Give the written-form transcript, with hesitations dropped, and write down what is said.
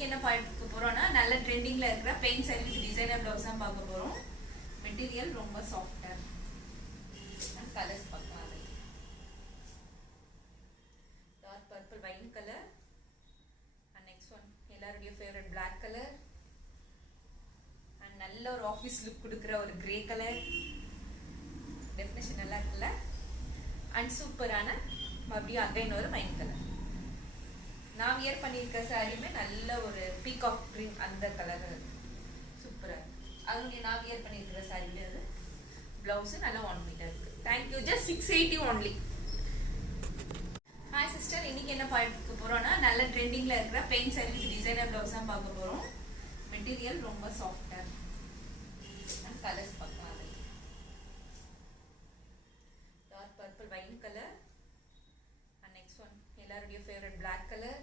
இன்னைக்கு என்ன பார்க்க போறோம்னா நல்ல ட்ரெண்டிங்ல இருக்கிற plain saree with designer blouse தான் பார்க்க போறோம். மெட்டீரியல் ரொம்ப சாஃப்ட்டா இருக்கு. கலர்ஸ் பார்க்கலாம். Dark purple wine colour and next one எல்லாருடைய ஃபேவரட் Black கலர் அண்ட் நல்ல ஒரு ஆஃபீஸ் லுக் கொடுக்குற ஒரு கிரே கலர். டெஃபினேஷன் நல்லா இருக்குல்ல? அண்ட் சூப்பரான மறுபடியும் அகைன் ஒரு வைன் கலர். நான் வியர் பண்ணியிருக்க சாரியுமே நல்ல ஒரு பீகாக் கிரீன் அந்த கலர் சூப்பராக. அதனுடைய நான் வியர் பண்ணியிருக்கிற சாரியுடைய அது ப்ளவுஸு நல்லா 1 மீட்டர் இருக்குது. Thank you. Just 680 only. Hi sister, இன்னைக்கு என்ன பார்க்க போகிறோம்னா நல்ல ட்ரெண்டிங்கில் இருக்கிற plain saree with designer blouse தான் பார்க்க போகிறோம். மெட்டீரியல் ரொம்ப சாஃப்டாக இருக்கு. கலர்ஸ் பார்க்கலாம். Dark purple wine colour and next one எல்லாருடைய ஃபேவரட் Black கலர்